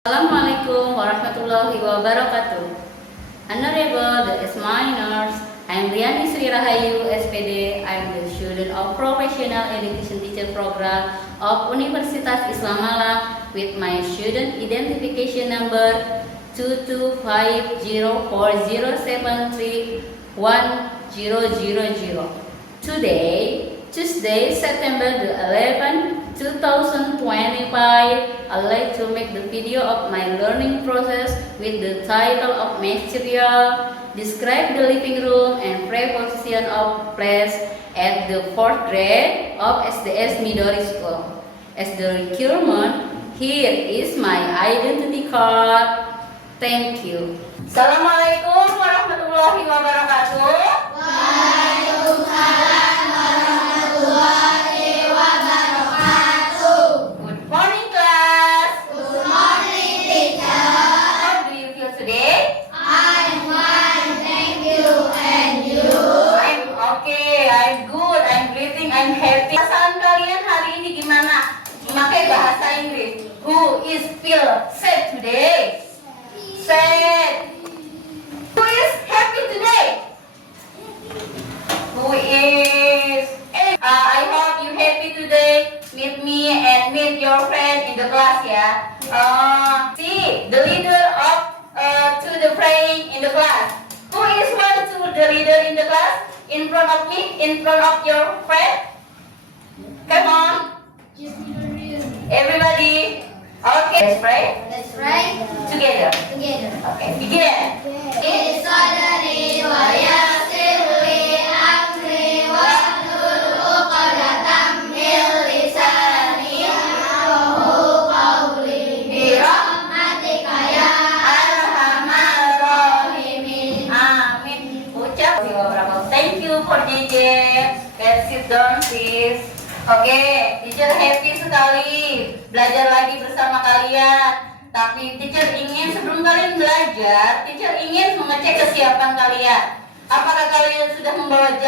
Assalamualaikum warahmatullahi wabarakatuh. Honorable examiners, I am Riani Sri Rahayu, SPD. I am the student of Professional Education Teacher Program of Universitas Islam Malang with my student identification number 22504073100. Today, Tuesday, September the 11th, 2025, I'd like to make the video of my learning process with the title of material, describe the living room and preposition of place at the 4th grade of SDS Midori School. As the requirement, here is my identity card. Thank you. Assalamualaikum warahmatullahi wabarakatuh. Waalaikumsalam warahmatullahi wabarakatuh. Good morning, class. Good morning, teacher. How do you feel today? I'm fine, thank you. And you? I'm okay, I'm good, I'm breathing, I'm happy. Perasaan kalian hari ini gimana? Memakai bahasa Inggris. Who is feel sad today? Sad. Who is happy today? Who is? I hope you happy today. Meet me and meet your friend in the class, ya. See the leader of to the praying in the class. Who is one to the leader in the class? In front of me, in front of your friend. Come on, everybody. Okay, let's pray Let's pray together. together. Okay, begin. Sadari wa yassir li amri wahlul 'uqdatam min lisani yafqahu qawli bi rahmatika ya arhamar rahimin. Amin. Ucap beberapa. Thank you for JJ. Let's sit down, please. Oke, teacher happy sekali belajar lagi bersama kalian. Tapi teacher ingin sebelum kalian belajar, teacher ingin mengecek kesiapan kalian. Apakah kalian sudah membawa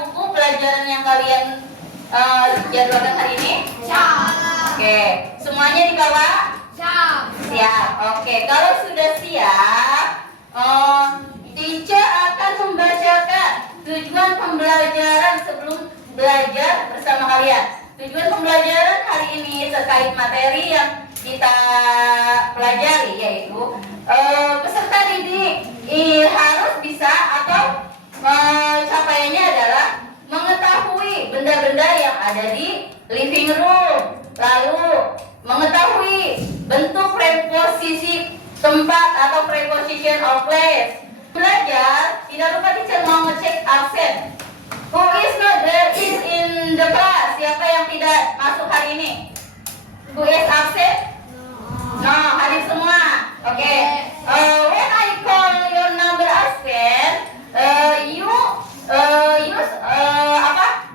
buku pelajaran yang kalian jadwalkan hari ini? Siap. Oke, semuanya dibawa? Siap. Siap. Oke, kalau sudah siap, teacher akan membacakan tujuan pembelajaran sebelum belajar bersama kalian. Tujuan pembelajaran hari ini terkait materi yang kita pelajari, yaitu peserta didik harus bisa atau capaiannya adalah mengetahui benda-benda yang ada di living room, lalu mengetahui bentuk preposisi tempat atau preposition of place. Belajar, tidak lupa teacher mau ngecek absen. Who is not there is in the class? Siapa yang tidak masuk hari ini? Who is absent? No, hadir semua. Oke. When I call your number absent, you use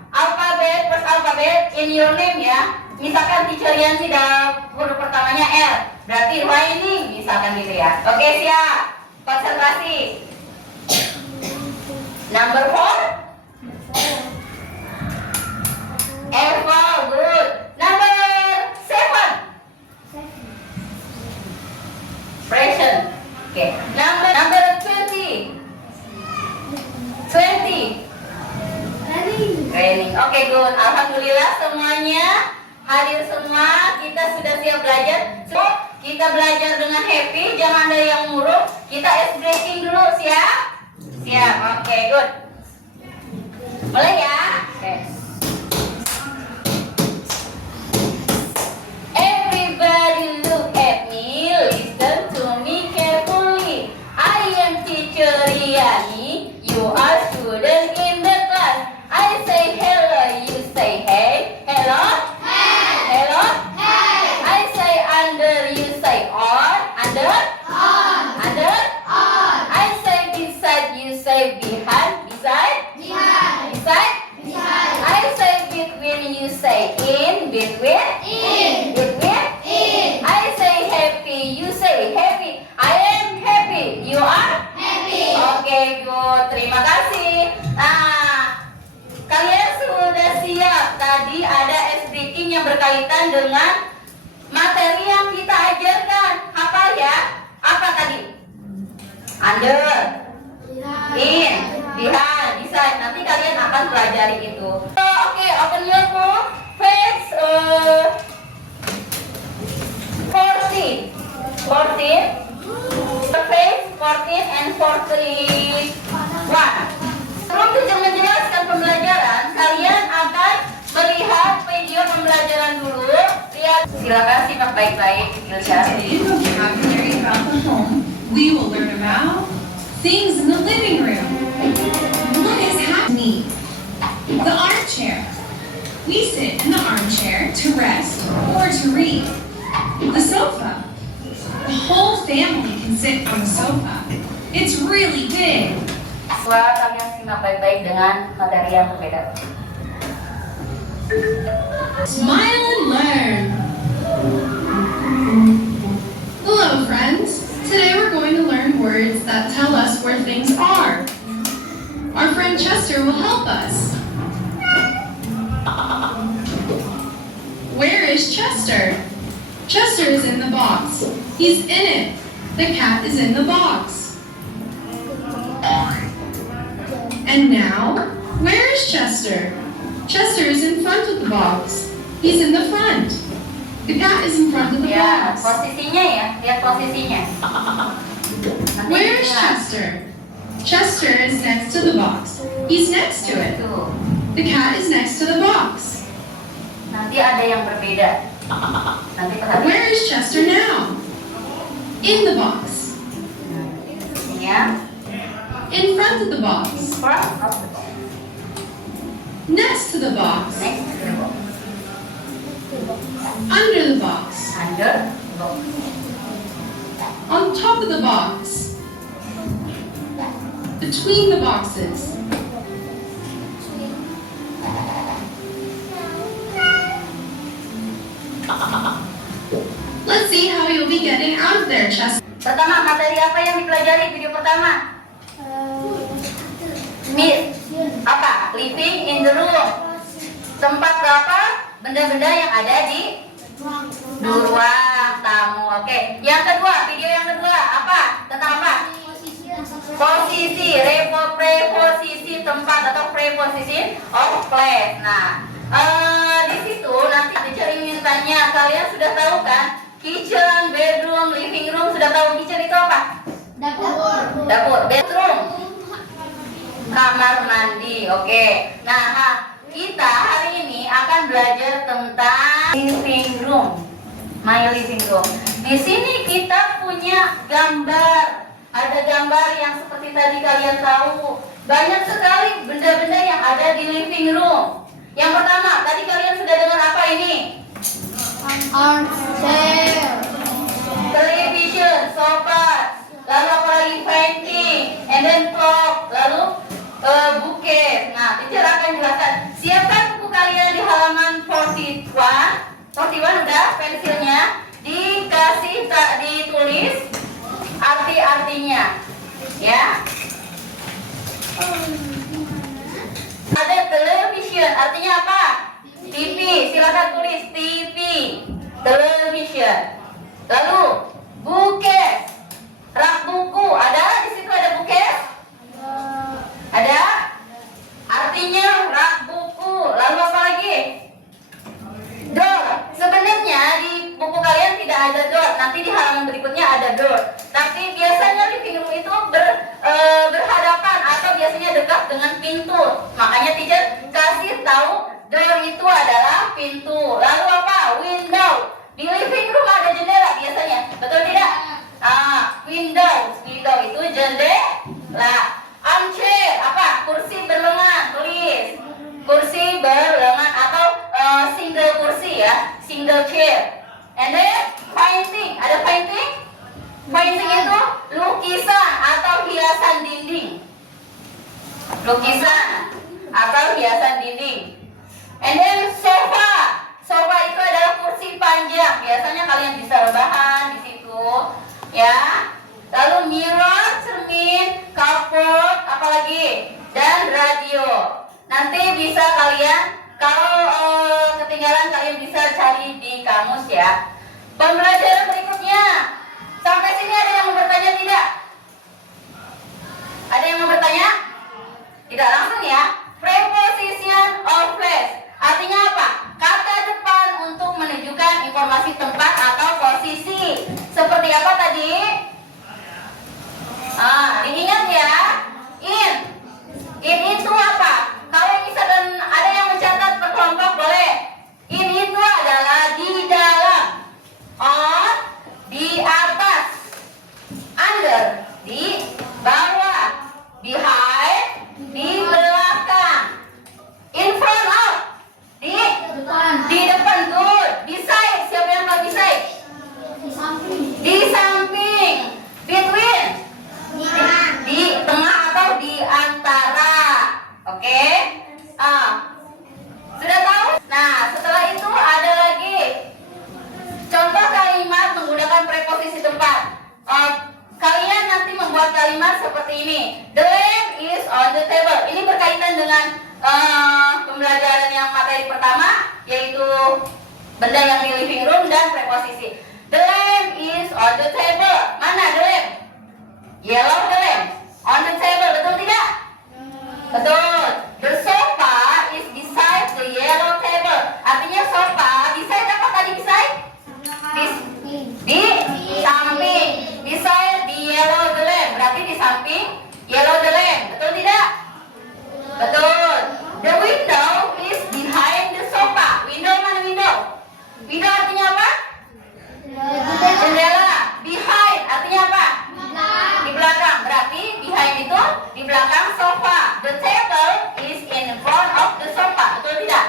alphabet first alphabet in your name, ya. Misalkan teacher yang tidak huruf pertamanya L, berarti Raini misalkan gitu ya. Oke, siap. Konsentrasi. Number 4. Eva, good. Number 7. Present. Okay. Number 20. 20. Training. Okay, good. Alhamdulillah semuanya hadir semua. Kita sudah siap belajar. So, kita belajar dengan happy. Jangan ada yang murung. Kita ice breaking dulu, siap? Siap. Okay, good. Mulai ya. Okay. Everybody look at me, listen to me carefully. I am teacher Riani, you are student in the class. I say hello, you say hey. Hello? Hey. Hello? Hey. I say under, you say on. Under? On. Under? On. I say beside, you say behind. Beside? Behind. Beside? Behind. I say between, you say in. Between? In. Between? In. I say happy, you say happy. I am happy, you are? Happy. Oke, good. Terima kasih. Nah, kalian sudah siap. Tadi ada ice breaking yang berkaitan dengan materi yang kita ajarkan. 43, 14, surface 14 and 41. Sebelum teacher menjelaskan pembelajaran, kalian akan melihat video pembelajaran dulu. Lihat, silakan simak baik-baik. Today, in vocabulary about the home, we will learn about things in the living room. What is happening? The armchair. We sit in the armchair to rest or to read. The sofa. The whole family can sit on the sofa. It's really big. Setelah kalian simak baik-baik dengan materi yang berbeda. Smile and learn. Hello, friends. Today we're going to learn words that tell us where things are. Our friend Chester will help us. Where is Chester? Chester is in the box. He's in it. The cat is in the box. And now, where is Chester? Chester is in front of the box. He's in the front. The cat is in front of the Ya, box. posisinya ya, lihat posisinya. Nanti Where is dijelas. Chester? Chester is next to the box. He's next to it. Tuh. The cat is next to the box. Nanti ada yang berbeda. Nanti perhatikan. Where is Chester now? In the box. Posisinya. In front of the box. Front of the box. Next to the box. Next to the box. Under the box. Under the box. On top of the box. Between the boxes. Let's see how you'll be getting out of there, Chester. Pertama, materi apa yang dipelajari video pertama? Apa? Living in the room. Tempat berapa? Benda-benda yang ada di ruang tamu. Oke. Yang kedua, video yang kedua apa? Tentang apa? Posisi, preposisi tempat atau preposition of place. Nah, di situ nanti teacher ingin tanya, kalian sudah tahu kan? Kitchen, bedroom, living room, sudah tahu kitchen itu apa? Dapur, bedroom, kamar mandi. Oke. Nah, kita hari ini akan belajar tentang living room. My living room. Di sini kita punya gambar. Ada gambar yang seperti tadi kalian tahu. Banyak sekali benda-benda yang ada di living room. Yang pertama, tadi kalian sudah dengar apa ini? Armchair. Television, sofa, lalu apa lagi? Painting, and then clock, lalu bukit. Nah, teacher akan jelaskan. Siapkan buku kalian di halaman 41. 41 udah pensilnya. Dikasih tak ditulis arti-artinya. Ya. Ada television, artinya apa? TV, silakan tulis TV, television. Lalu bukit, rak buku, ada di situ ada bukit? Ada? Artinya rak buku. Lalu apa lagi? Door. Sebenarnya di buku kalian tidak ada door. Nanti di halaman berikutnya ada door. Tapi biasanya living room itu berhadapan atau biasanya dekat dengan pintu. Makanya teacher kasih tahu door itu adalah pintu. Lalu apa? Window. Di living room ada jendela biasanya. Betul tidak? Window itu jendela. Armchair apa? Kursi berlengan. Tulis. Kursi berlengan atau single kursi ya, single chair. And then painting. Ada painting? Painting itu lukisan atau hiasan dinding. Lukisan atau hiasan dinding. And then sofa. Sofa itu adalah kursi panjang. Biasanya kalian bisa rebahan di situ, ya. Lalu mirror, cermin, cupboard, apalagi, dan radio. Nanti bisa kalian, kalau ketinggalan kalian bisa cari di kamus ya. Pembelajaran berikutnya. Sampai sini ada yang mau bertanya tidak? Ada yang mau bertanya? Tidak langsung ya. Preposition of place. Artinya apa? Kata depan untuk menunjukkan informasi tempat atau preposisi. Seperti apa tadi? Diingat ya. In itu apa? Kalau misalkan ada yang mencatat per kelompok boleh. In itu adalah di dalam, on di atas, under di bawah, behind di belakang, in front of di depan, good. Beside, siapa yang tahu beside? Di samping, between di tengah atau di antara. Oke? Sudah tahu? Nah, setelah itu ada lagi contoh kalimat menggunakan preposisi tempat. Kalian nanti membuat kalimat seperti ini. The lamp is on the table. Ini berkaitan dengan pembelajaran yang materi pertama, yaitu benda yang di living room dan preposisi. The lamp is on the table. Mana the lamp? Yellow the lamp on the table. Betul tidak? Betul. The sofa is beside the yellow table. Artinya sofa beside apa tadi beside? Di samping. Beside the yellow the lamp. Berarti di samping yellow the lamp. Betul tidak? Betul. The window is behind the sofa. Window mana window? Window artinya apa? Jendela. Behind artinya apa? Di belakang. Berarti behind itu di belakang sofa. The table is in front of the sofa. Betul tidak?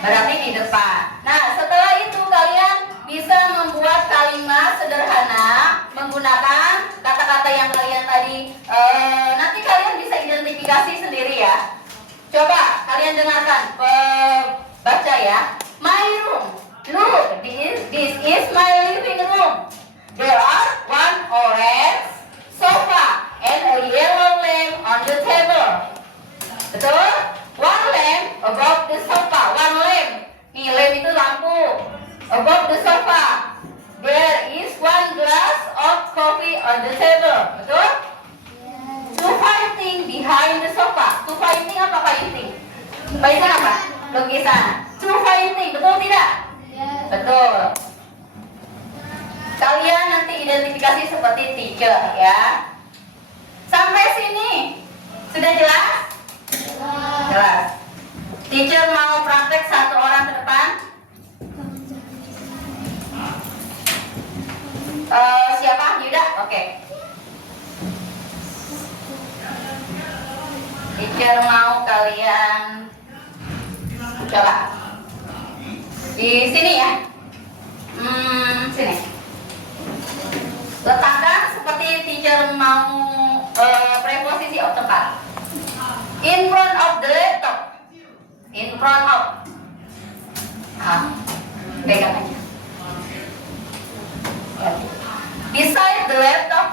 Berarti di depan. Nah, setelah itu kalian bisa membuat kalimat sederhana menggunakan kata-kata yang kalian tadi. Nanti kalian bisa identifikasi sendiri ya. Coba kalian dengarkan, baca ya. My room. Look, this is my living room. There are one orange sofa and a yellow lamp on the table. Betul? One lamp above the sofa. One lamp. Nih, lamp itu lampu. Above the sofa. There is one glass of coffee on the table. Betul? Two fighting behind the sofa. Two fighting apa fighting? Fighting apa? Lukisan. Two fighting. Betul tidak? Betul. Kalian nanti identifikasi seperti teacher ya. Sampai sini sudah jelas? Jelas. Teacher mau praktek satu orang ke depan. Siapa? Yuda? Oke. Teacher mau kalian coba di sini ya. Sini. Letakkan seperti teacher mau preposisi of tempat. In front of the laptop. In front of. Pegang aja. Beside the laptop.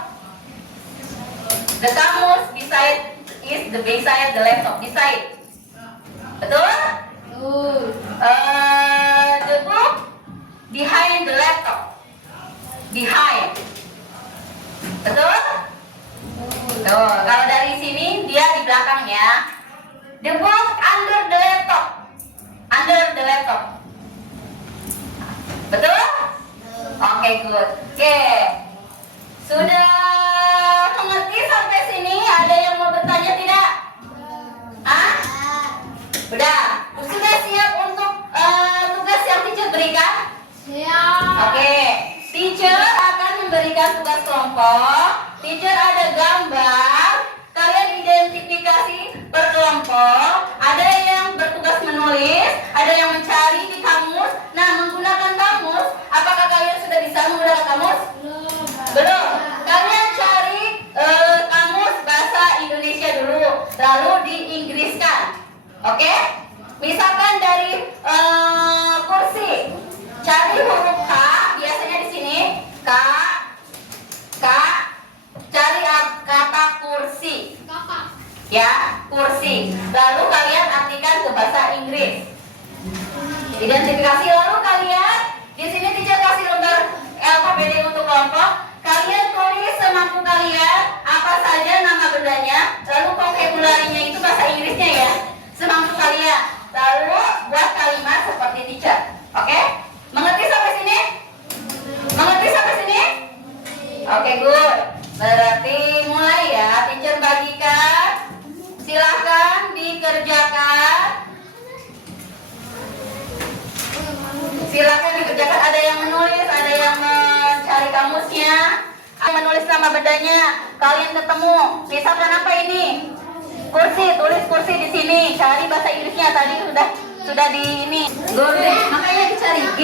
The kamus beside is the beside the laptop. Beside. Betul? The book behind the laptop. Behind. Betul? Tuh, kalau dari sini dia di belakangnya. The book under the laptop. Under the laptop. Betul? Oke, good. Oke. Sudah mengerti sampai sini? Ada yang mau bertanya tidak? Udah. Sudah siap untuk tugas yang teacher berikan? Oke. Teacher akan memberikan tugas kelompok. Teacher ada gambar. Kalian identifikasi per kelompok. Ada yang bertugas menulis, ada yang mencari di kamus. Nah, menggunakan kamus, apakah kalian sudah bisa menggunakan kamus? Belum. Kalian cari kamus bahasa Indonesia dulu, lalu diinggriskan. Oke? Misalkan dari kursi, cari huruf K, biasanya di sini K, cari kata kursi. Ya, kursi. Lalu kalian artikan ke bahasa Inggris. Identifikasi, lalu kalian di sini teacher kasih lembar alfabet untuk kelompok. Kalian tulis semampu kalian apa saja nama bendanya, lalu vocabulary-nya itu bahasa Inggrisnya ya, semampu kalian. Lalu buat kalimat seperti teacher. Oke? Mengerti sampai sini? Oke, good. Berarti mulai ya, teacher bagikan. Silahkan dikerjakan. Silahkan dikerjakan. Ada yang menulis, ada yang mencari kamusnya, ada yang menulis nama bendanya. Kalian ketemu. Misalkan apa ini? Kursi, tulis kursi di sini. Cari bahasa Inggrisnya. Tadi sudah di ini. Gorden, makanya dicari G.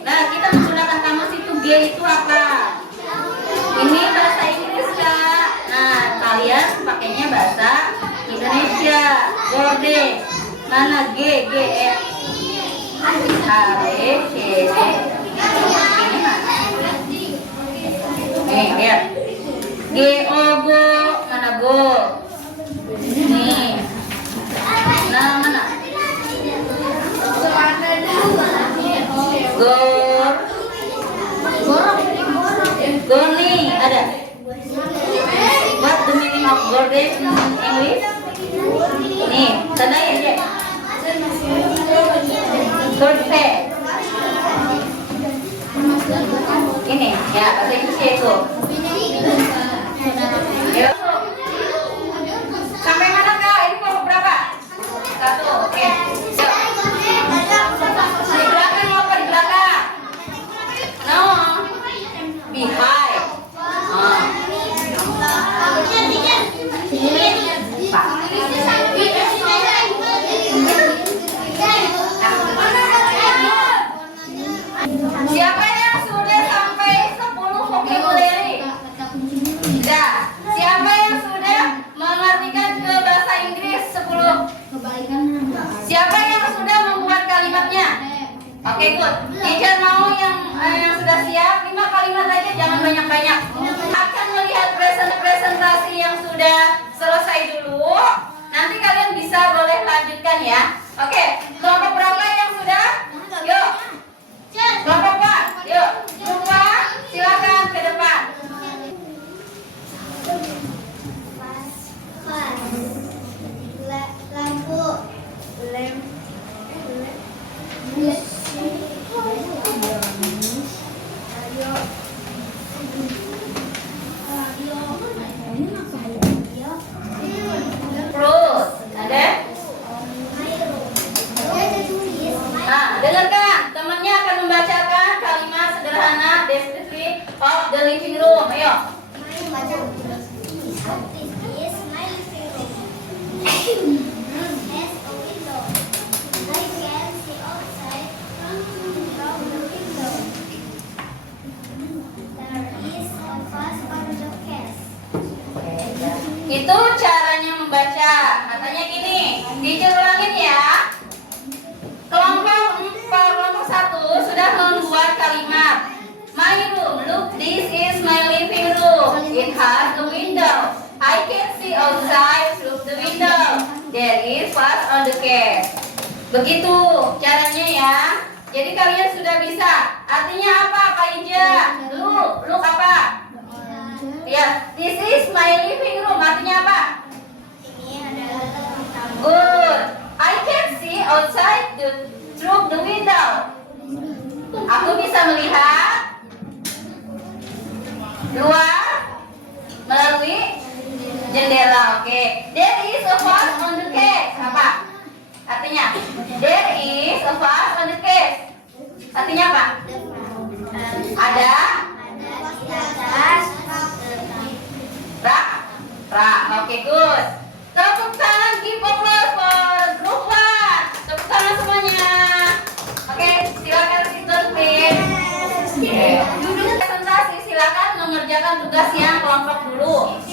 Nah, kita menggunakan kamus itu G itu apa? Ini bahasa Inggris, Kak. Nah, kalian pakainya bahasa Indonesia. Gorden. Mana G, G, E, H, E, C, D. Ini mana? Nih, lihat. G, O, go. Mana go? Nih. Nah, mana? Goni ada. What the meaning of gorden in English? Nih, tandain aja. Gorde. Ini ya, bahasa Inggrisnya itu. Yuk. Sampai mana Kak? Ini kelompok berapa? 1, oke. Di belakang apa di belakang? No. Behind. Siapa yang sudah sampai 10 vocabulary? Sudah. Siapa yang sudah mengartikan ke bahasa Inggris 10? Siapa yang sudah membuat kalimatnya? Oke, good. Teacher mau yang sudah siap 5 kalimat aja, jangan banyak-banyak. Akan melihat presentasi yang sudah selesai dulu. Nanti kalian bisa boleh lanjutkan ya. Oke, kelompok berapa yang sudah? Yuk. Kelompok apa? Yuk. Semua silakan ke depan. Lampu. Terus, ada? Dengarkan, temannya akan membacakan kalimat sederhana description of the living room. Ayo. Itu caranya membaca. Katanya gini, teacher ulangin ya. Kelompok 1 sudah membuat kalimat. My room, look, this is my living room. It has a window. I can see outside through the window. There is fast on the case. Begitu caranya ya. Jadi kalian sudah bisa. Artinya apa, Pak Ija? Look apa? Ya, this is my living room. Artinya apa? Good. I can see outside through the window. Aku bisa melihat luar melalui jendela. Oke. There is a vase on the case. Apa? Artinya there is a vase on the case. Artinya apa? Ada rak. Oke, good. Tepuk tangan, give applause for group 1. Tepuk tangan semuanya. Oke, silakan sit down please. Duduk presentasi, silakan mengerjakan tugas yang kelompok dulu.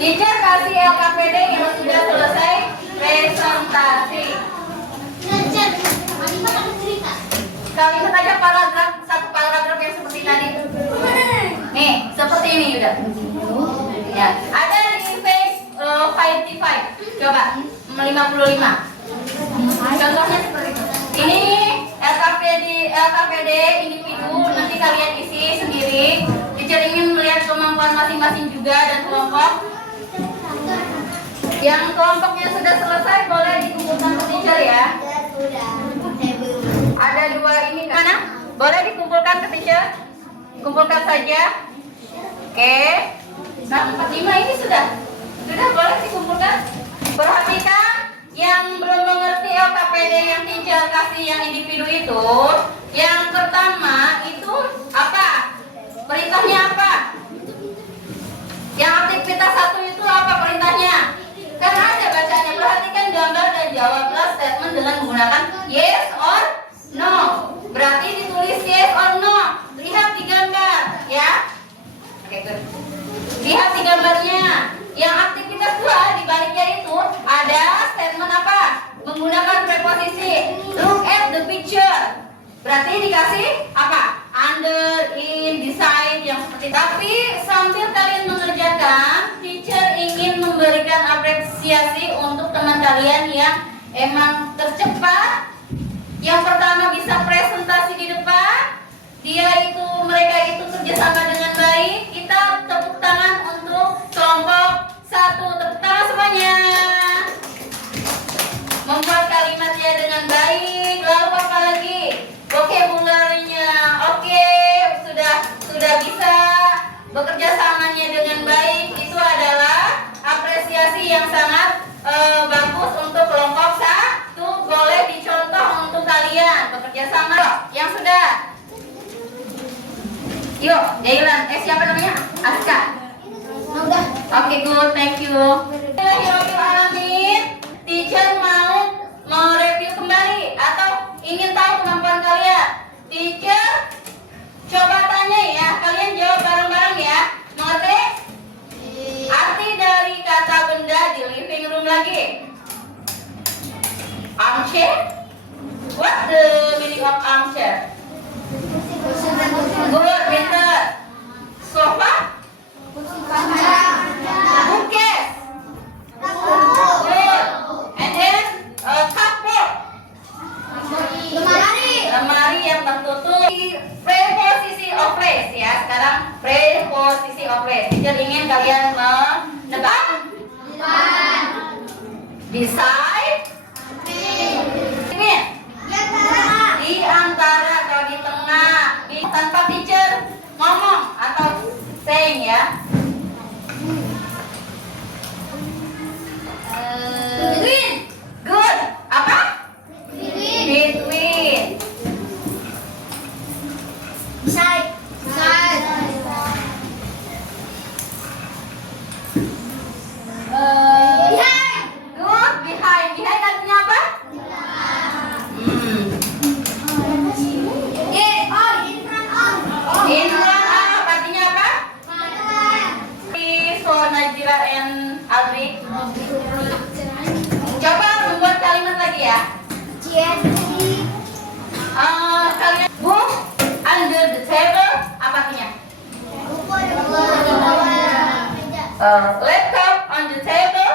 Teacher kasih LKPD yang sudah selesai presentasi. Kalimat aja paragraf, satu paragraf yang seperti tadi. Nih, seperti ini udah. Ya, ada di page 55. Coba 55. Contohnya seperti itu. Ini LKPD individu, nanti kalian isi sendiri. Teacher ingin melihat kemampuan masing-masing juga dan kelompok. Yang kelompoknya sudah selesai boleh dikumpulkan ke teacher ya. Ada 2 ini mana? Boleh dikumpulkan ke teacher? kumpulkan saja. Oke. Nah, 45 ini sudah boleh dikumpulkan. Perhatikan yang belum mengerti LKPD yang teacher kasih yang individu itu. Yang pertama itu apa? Perintahnya apa? Yang aktivitas 1 itu apa perintahnya? Kan ada bacanya. Perhatikan gambar dan jawablah statement dengan menggunakan yes or no. Berarti ditulis yes or no. Lihat di gambar, ya. Oke, good. Lihat di gambarnya. Yang aktivitas 2 di baliknya itu ada statement apa? Menggunakan preposisi. Look at the picture. Berarti dikasih apa? Under, in, beside, yang seperti itu. Tapi sambil kalian mengerjakan, teacher ingin memberikan apresiasi untuk teman kalian yang emang tercepat. Yang pertama bisa presentasi di depan. Mereka itu kerjasama dengan baik. Kita tepuk tangan untuk kelompok 1. Tepuk tangan semuanya. Membuat kalimatnya dengan baik. Lalu apa lagi? Vocabulary-nya. Oke, sudah bisa bekerja samanya dengan baik. Itu adalah apresiasi yang sangat bagus untuk kelompok 1. Boleh dicontoh untuk kalian bekerja sama. Yang sudah. Yuk, Dailan. Siapa namanya? Aska. Udah. Oke, good, thank you. Bismillahirrahmanirrahim. Teacher mau review kembali atau ingin tahu kemampuan kalian? Teacher, coba tanya ya. Kalian jawab bareng-bareng ya. Mengerti? Arti dari kata benda di living room lagi. Armchair? What the meaning of armchair? Good, pinter. Sofa? Bookcase. Good. And then cupboard. Lemari yang tertutup. Preposisi of place ya. Sekarang preposisi of place. Teacher ingin kalian menebak. Beside. Di antara atau di tengah. Tanpa teacher ngomong atau saying ya. Between. Good. Apa? Between. Beside. Behind. Good. Behind. Behind artinya apa? In front of. Artinya apa? So Najira and Alri. Coba membuat kalimat lagi ya. Kalian book under the table. Apa artinya? Laptop on the table.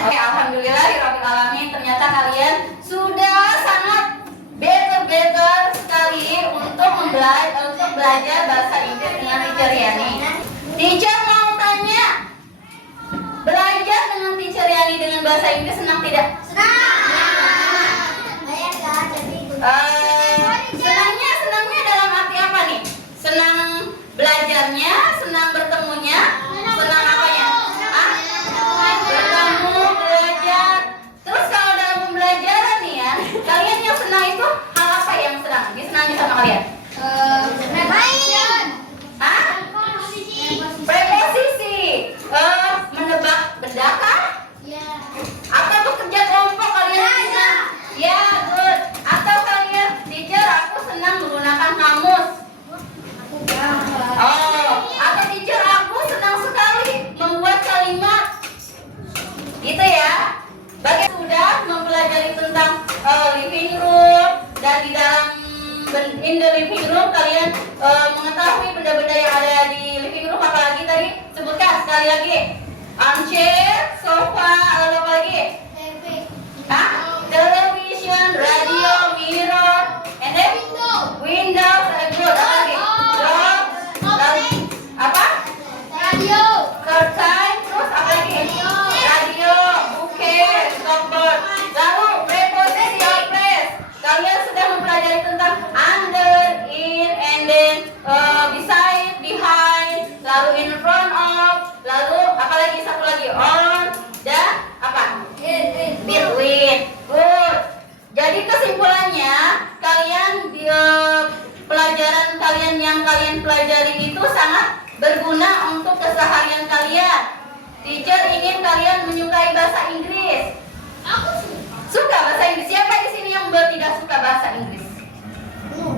Oke, alhamdulillahirabbil alamin. Ternyata kalian sudah sangat better sekali untuk belajar bahasa Inggris dengan Teacher Yani. Teacher mau tanya, belajar dengan Teacher Yani dengan bahasa Inggris senang tidak? Senangnya dalam arti apa nih? Senang belajarnya, senang bertemunya, senang apanya? Bertemu, belajar. Terus kalau dalam pembelajaran nih ya, kalian yang senang itu hal apa yang disenangi sama kalian? Preposisi. Menebak benda kah? Atau bekerja kelompok kalian bisa? Ya, good. Atau kalian, teacher aku senang menggunakan kamus. Atau teacher aku senang sekali membuat kalimat. Gitu ya. Bagi sudah mempelajari tentang living room dan di dalam in the living room kalian mengetahui benda-benda yang ada di living room, apalagi tadi sebutkan sekali lagi. Armchair, sofa, lalu apa lagi? Television, radio, mirror, and then windows, good. Apa lagi? Door, lalu apa? Curtain, terus apa lagi? Radio, bookcase, cupboard. Lalu preposisi of place. Kalian sudah mempelajari tentang under, pelajari itu sangat berguna untuk keseharian kalian. Teacher ingin kalian menyukai bahasa Inggris. Suka bahasa Inggris. Siapa di sini yang tidak suka bahasa Inggris?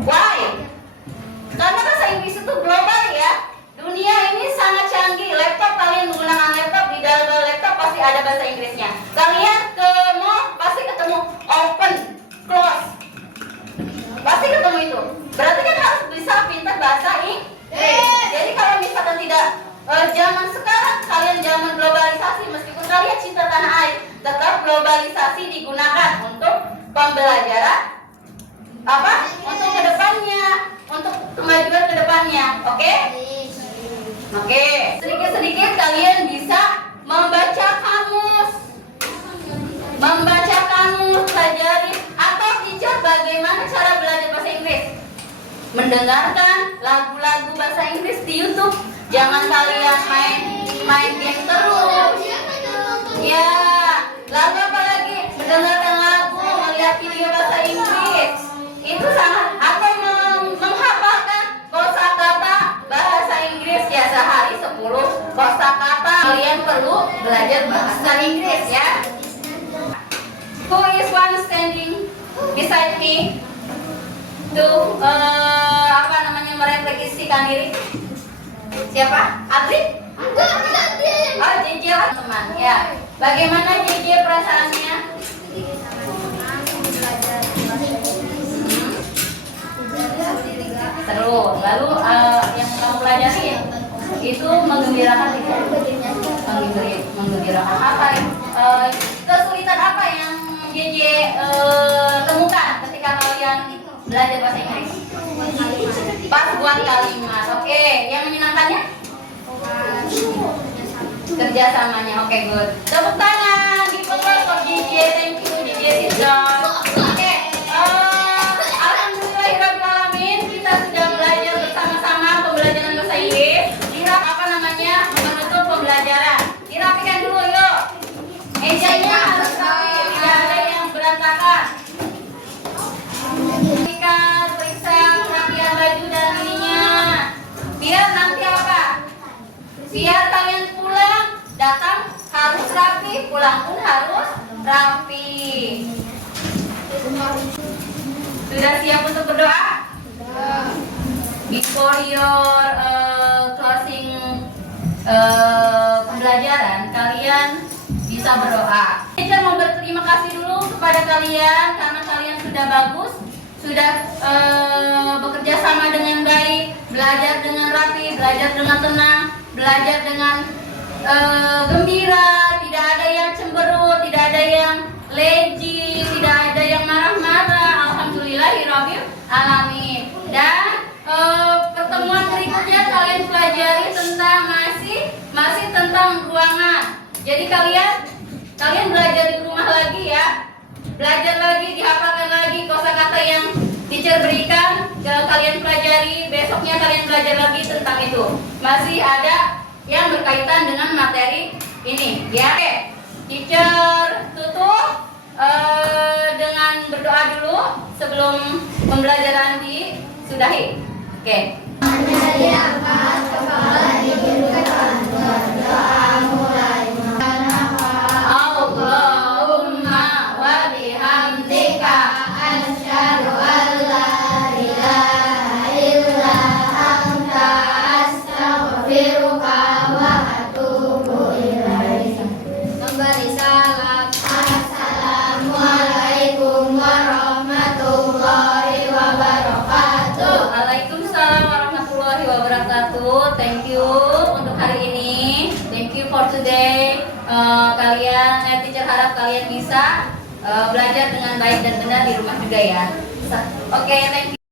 Why? Karena bahasa Inggris itu global ya. Dunia ini sangat canggih. Laptop, kalian menggunakan laptop, di dalam laptop pasti ada bahasa Inggrisnya. Kalian ke mall pasti ketemu open, close. Pasti ketemu itu. Berarti kan harus bisa pintar bahasa Inggris. Jadi kalau misalkan tidak zaman sekarang, kalian zaman globalisasi, meskipun kalian cinta tanah air, tetap globalisasi digunakan untuk pembelajaran apa? Untuk kedepannya, untuk kemajuan kedepannya, oke? Oke, sedikit-sedikit kalian bisa membaca kamus, pelajari. Atau teacher bagaimana cara belajar bahasa Inggris? Mendengarkan lagu-lagu bahasa Inggris di YouTube. Jangan kalian main game terus. Ya, lalu apa lagi? Mendengarkan lagu, melihat video bahasa Inggris. Itu sangat, atau menghafalkan kosakata bahasa Inggris ya, sehari 10 kosakata. Kalian perlu belajar bahasa Inggris ya. Who is one standing beside me to merefleksikan diri? Siapa? Adri? Oh, JJ teman ya. Bagaimana JJ perasaannya? Seru. Lalu yang kamu pelajari itu menggembirakan tidak? Menggembirakan apa? Kesulitan apa yang JJ temukan ketika kalian belajar bahasa Inggris? Pas buat kalimat. Oke, yang menyenangkannya? Kerjasamanya. Oke, good. Tepuk tangan di untuk JJ. Thank you JJ Sidon. Oke, alhamdulillahirobbilalamin, kita sudah belajar bersama-sama pembelajaran bahasa Inggris. Menutup pembelajaran. Dirapikan dulu yuk. Mejanya harus rapi, tidak ada yang berantakan. Periksa kerapian baju dan ininya. Biar nanti apa? Biar kalian pulang, datang harus rapi, pulang pun harus rapi. Sudah siap untuk berdoa? Before your closing pembelajaran, kalian bisa berdoa. Teacher mau berterima kasih dulu kepada kalian karena kalian sudah bagus, sudah bekerja sama dengan baik, belajar dengan rapi, belajar dengan tenang, belajar dengan gembira, tidak ada yang cemberut, tidak ada yang lazy, tidak ada yang marah-marah. Alhamdulillahirabbil alamin. Dan pertemuan berikutnya kalian pelajari tentang masih tentang ruangan. Jadi kalian belajar di rumah lagi ya. Belajar lagi, dihafalkan lagi kosakata yang teacher berikan, kalian pelajari. Besoknya kalian belajar lagi tentang itu. Masih ada yang berkaitan dengan materi ini ya. Oke, teacher tutup dengan berdoa dulu sebelum pembelajaran disudahi. Oke. Allahumma wa bihamdika asyhadu an la ilaha illa anta astaghfiruka wa atubu ilaik. Memberi salam. Assalamualaikum warahmatullahi wabarakatuh. Waalaikumsalam warahmatullahi wabarakatuh. Thank you untuk hari ini. Thank you for today. Teacher harap kalian bisa belajar dengan baik dan benar di rumah juga ya. Oke, thank you.